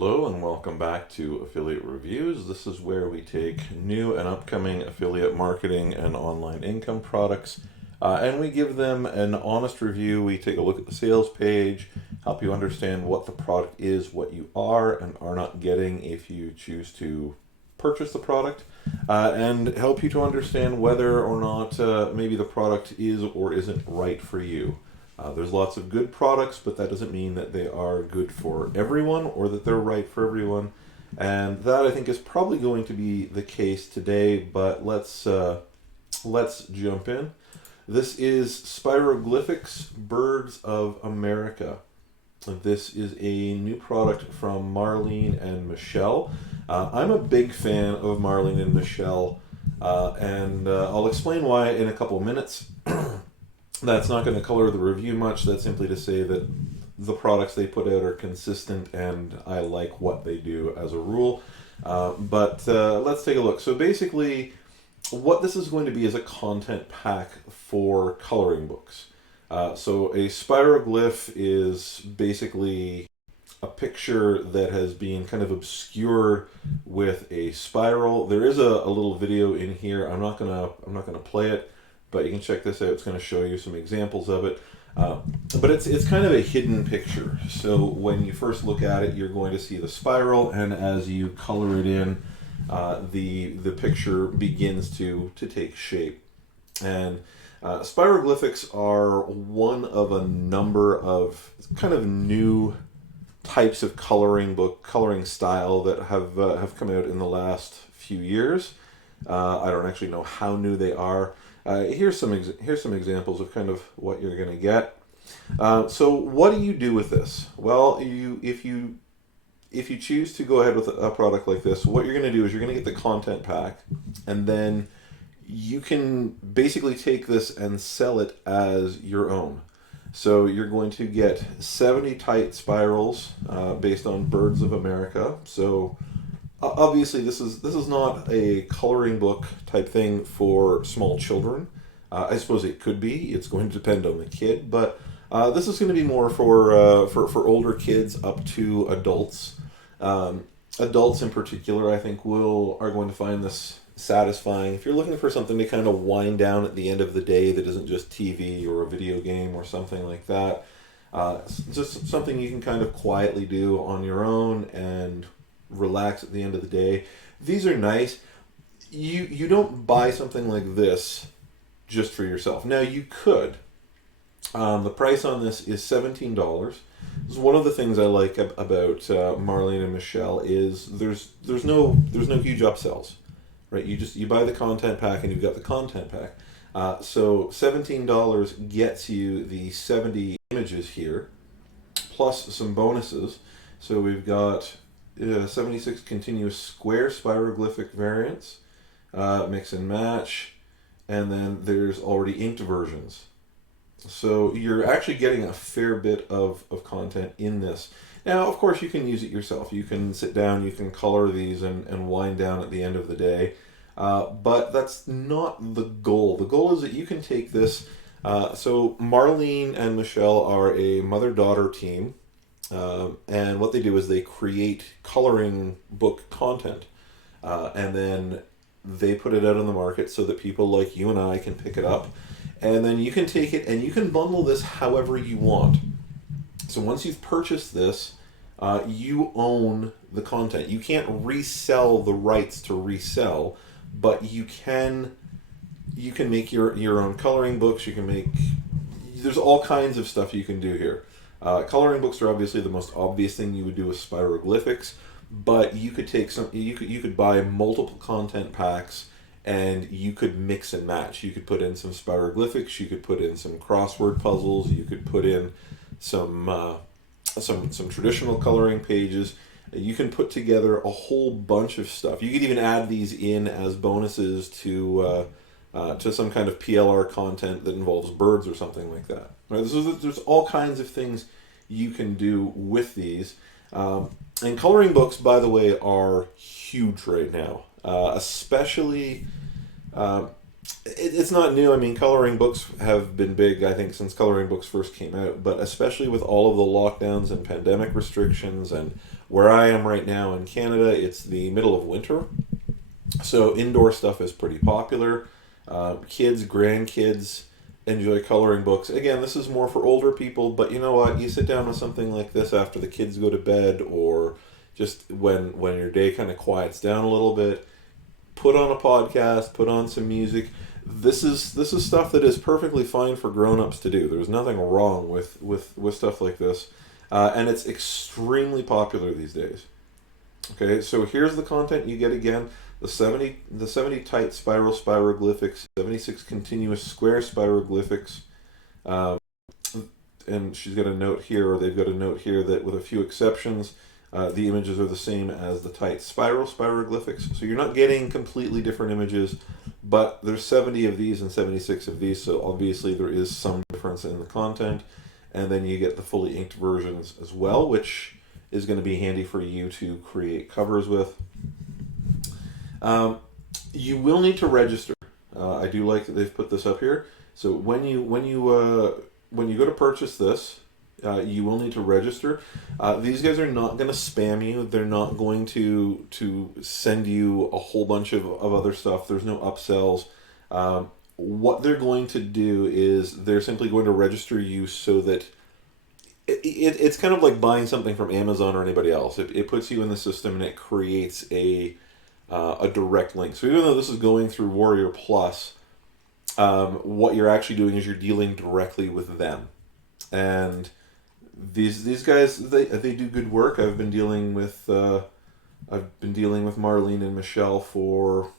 Hello and welcome back to Affiliate Reviews. This is where we take new and upcoming affiliate marketing and online income products and we give them an honest review. We take a look at the sales page, help you understand what the product is, what you are and are not getting if you choose to purchase the product, and help you to understand whether or not maybe the product is or isn't right for you. There's lots of good products, but that doesn't mean that they are good for everyone or that they're right for everyone. And that I think is probably going to be the case today. But let's jump in. This is Spiroglyphics Birds of America. This is a new product from Marlene and Michelle. I'm a big fan of Marlene and Michelle, and I'll explain why in a couple of minutes. That's not going to color the review much. That's simply to say that the products they put out are consistent and I like what they do as a rule. But let's take a look. So basically, what this is going to be is a content pack for coloring books. So a spiroglyph is basically a picture that has been kind of obscured with a spiral. There is a little video in here. I'm not gonna play it, but you can check this out. It's going to show you some examples of it. But it's kind of a hidden picture. So when you first look at it, you're going to see the spiral, and as you color it in, the picture begins to take shape. And spiroglyphics are one of a number of kind of new types of coloring style that have come out in the last few years. I don't actually know how new they are. Here's some examples of kind of what you're going to get. So what do you do with this? Well, if you choose to go ahead with a product like this, what you're going to do is you're going to get the content pack, and then you can basically take this and sell it as your own. So you're going to get 70 tight spirals based on Birds of America. So obviously, this is not a coloring book type thing for small children. I suppose it could be. It's going to depend on the kid, but this is going to be more for older kids up to adults. Adults in particular, I think, are going to find this satisfying. If you're looking for something to kind of wind down at the end of the day that isn't just TV or a video game or something like that, just something you can kind of quietly do on your own and relax at the end of the day. These are nice. You don't buy something like this just for yourself. Now you could. The price on this is $17. This is one of the things I like about Marlene and Michelle is there's no huge upsells, right? You buy the content pack and you've got the content pack. So $17 gets you the 70 images here, plus some bonuses. So we've got 76 continuous square spiroglyphic variants, mix and match, and then there's already inked versions. So you're actually getting a fair bit of content in this. Now, of course, you can use it yourself. You can sit down, you can color these and wind down at the end of the day. But that's not the goal. The goal is that you can take this. So Marlene and Michelle are a mother-daughter team. And what they do is they create coloring book content, and then they put it out on the market so that people like you and I can pick it up, and then you can take it and you can bundle this however you want. So once you've purchased this, you own the content. You can't resell the rights to resell, but you can make your own coloring books. There's all kinds of stuff you can do here. Coloring books are obviously the most obvious thing you would do with spiroglyphics, but you could take you could buy multiple content packs and you could mix and match. You could put in some spiroglyphics, you could put in some crossword puzzles, you could put in some traditional coloring pages. You can put together a whole bunch of stuff. You could even add these in as bonuses to some kind of PLR content that involves birds or something like that. Right? There's all kinds of things you can do with these. And coloring books, by the way, are huge right now. Especially It's not new. I mean, coloring books have been big, I think, since coloring books first came out. But especially with all of the lockdowns and pandemic restrictions, and where I am right now in Canada, it's the middle of winter. So indoor stuff is pretty popular. Kids, grandkids enjoy coloring books. Again, this is more for older people, but you know what? You sit down with something like this after the kids go to bed, or just when your day kind of quiets down a little bit. Put on a podcast, put on some music. This is stuff that is perfectly fine for grown-ups to do. There's nothing wrong with stuff like this, and it's extremely popular these days. Okay, so here's the content you get again. The 70 tight spiral spiroglyphics, 76 continuous square spiroglyphics, um, and she's got a note here, or they've got a note here, that with a few exceptions, the images are the same as the tight spiral spiroglyphics. So you're not getting completely different images, but there's 70 of these and 76 of these, so obviously there is some difference in the content. And then you get the fully inked versions as well, which is going to be handy for you to create covers with. You will need to register. I do like that they've put this up here. So when you go to purchase this, you will need to register. These guys are not going to spam you. They're not going to send you a whole bunch of other stuff. There's no upsells. What they're going to do is they're simply going to register you so that it's kind of like buying something from Amazon or anybody else. It puts you in the system and it creates a direct link. So even though this is going through Warrior Plus, what you're actually doing is you're dealing directly with them. And these guys, they do good work. I've been dealing with Marlene and Michelle for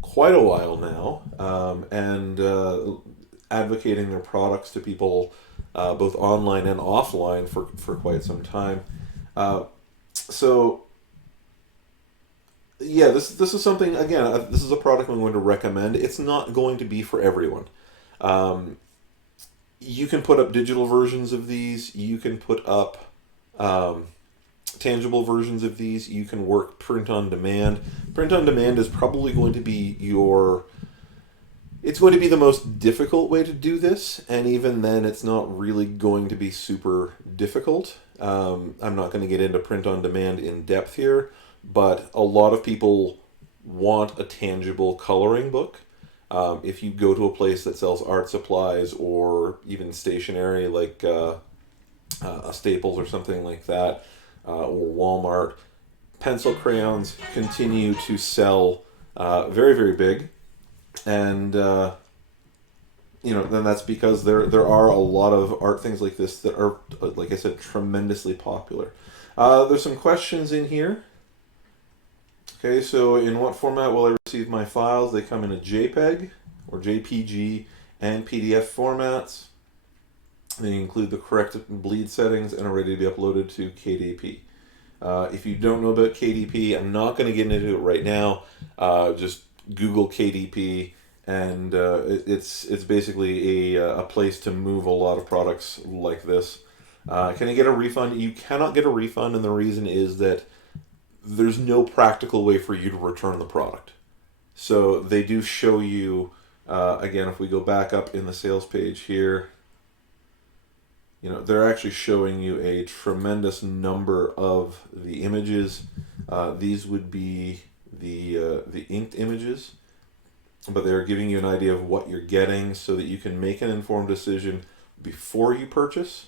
quite a while now, and advocating their products to people both online and offline for quite some time. So yeah, this is something, again, this is a product I'm going to recommend. It's not going to be for everyone. You can put up digital versions of these. You can put up tangible versions of these. You can work print on demand. Print on demand is probably going to be it's going to be the most difficult way to do this, and even then it's not really going to be super difficult. I'm not going to get into print on demand in depth here, but a lot of people want a tangible coloring book. If you go to a place that sells art supplies or even stationery like a Staples or something like that, or Walmart, pencil crayons continue to sell very, very big. And then that's because there are a lot of art things like this that are, like I said, tremendously popular. There's some questions in here. Okay, so in what format will I receive my files? They come in a JPEG or JPG and PDF formats. They include the correct bleed settings and are ready to be uploaded to KDP. If you don't know about KDP, I'm not going to get into it right now. Just Google KDP, and it's basically a place to move a lot of products like this. Can you get a refund? You cannot get a refund, and the reason is that there's no practical way for you to return the product. So they do show you, again, if we go back up in the sales page here, they're actually showing you a tremendous number of the images. These would be the inked images, but they're giving you an idea of what you're getting so that you can make an informed decision before you purchase.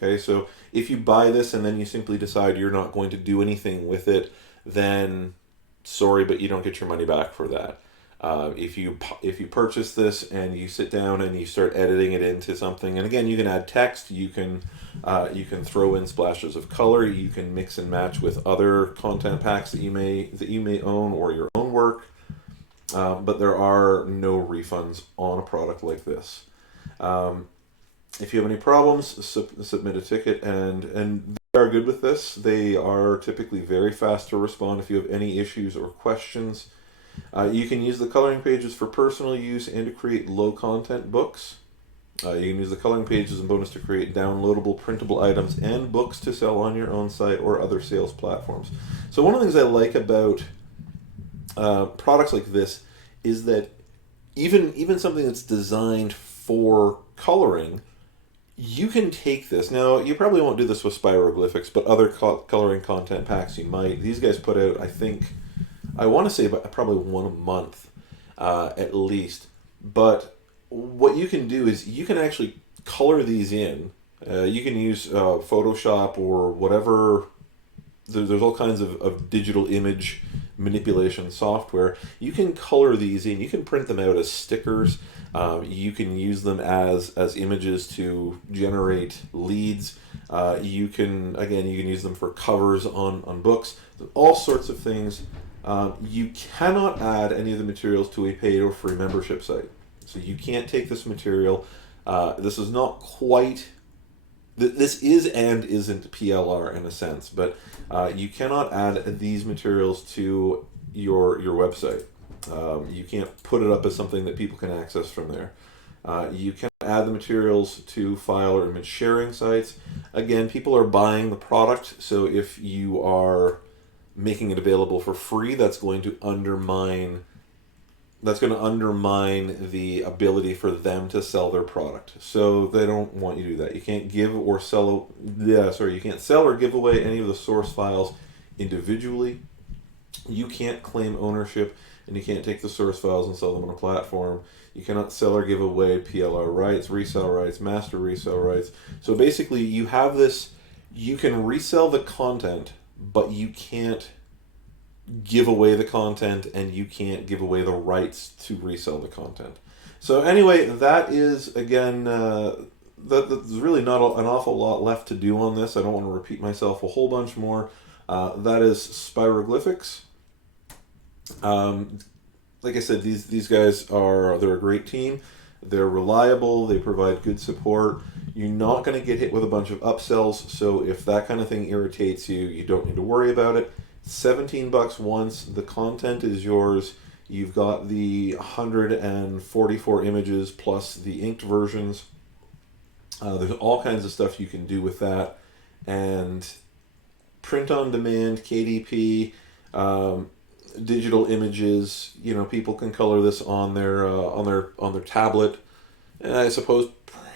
Okay, so if you buy this and then you simply decide you're not going to do anything with it, then sorry, but you don't get your money back for that. If you purchase this and you sit down and you start editing it into something, and again, you can add text, you can throw in splashes of color, you can mix and match with other content packs that you may own or your own work, but there are no refunds on a product like this. If you have any problems, submit a ticket, and they are good with this. They are typically very fast to respond if you have any issues or questions. You can use the coloring pages for personal use and to create low-content books. You can use the coloring pages and bonus to create downloadable printable items and books to sell on your own site or other sales platforms. So one of the things I like about products like this is that even something that's designed for coloring, you can take this. Now, you probably won't do this with Spiroglyphics, but other coloring content packs you might. These guys put out, I think, I want to say about probably one a month at least. But what you can do is you can actually color these in. You can use Photoshop or whatever. There's all kinds of digital image manipulation software. You can color these in. You can print them out as stickers. You can use them as images to generate leads. You can use them for covers on books. All sorts of things. You cannot add any of the materials to a paid or free membership site. So you can't take this material. This is not quite. This is and isn't PLR in a sense, but you cannot add these materials to your website. You can't put it up as something that people can access from there. You can add the materials to file or image sharing sites. Again, people are buying the product, so if you are making it available for free, that's going to undermine the ability for them to sell their product. So they don't want you to do that. You can't you can't sell or give away any of the source files individually. You can't claim ownership, and you can't take the source files and sell them on a platform. You cannot sell or give away PLR rights, resale rights, master resale rights. So basically you have this, you can resell the content, but you can't give away the content, and you can't give away the rights to resell the content. So anyway, that is, again, there's really not an awful lot left to do on this. I don't want to repeat myself a whole bunch more. That is Spiroglyphics. Like I said, these guys they're a great team. They're reliable. They provide good support. You're not going to get hit with a bunch of upsells. So if that kind of thing irritates you, you don't need to worry about it. $17 once. The content is yours. You've got the 144 images plus the inked versions. There's all kinds of stuff you can do with that. And print on demand, KDP, digital images. People can color this on their tablet, and I suppose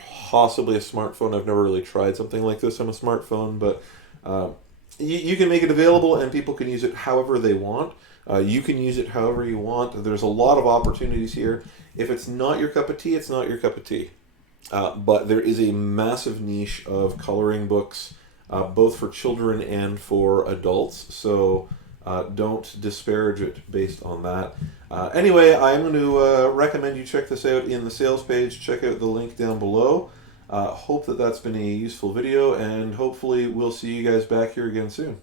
possibly a smartphone. I've never really tried something like this on a smartphone, but you can make it available, and people can use it however they want. You can use it however you want. There's a lot of opportunities here. If it's not your cup of tea, it's not your cup of tea. But there is a massive niche of coloring books, both for children and for adults. So don't disparage it based on that. Anyway, I'm going to recommend you check this out in the sales page. Check out the link down below. Hope that's been a useful video, and hopefully we'll see you guys back here again soon.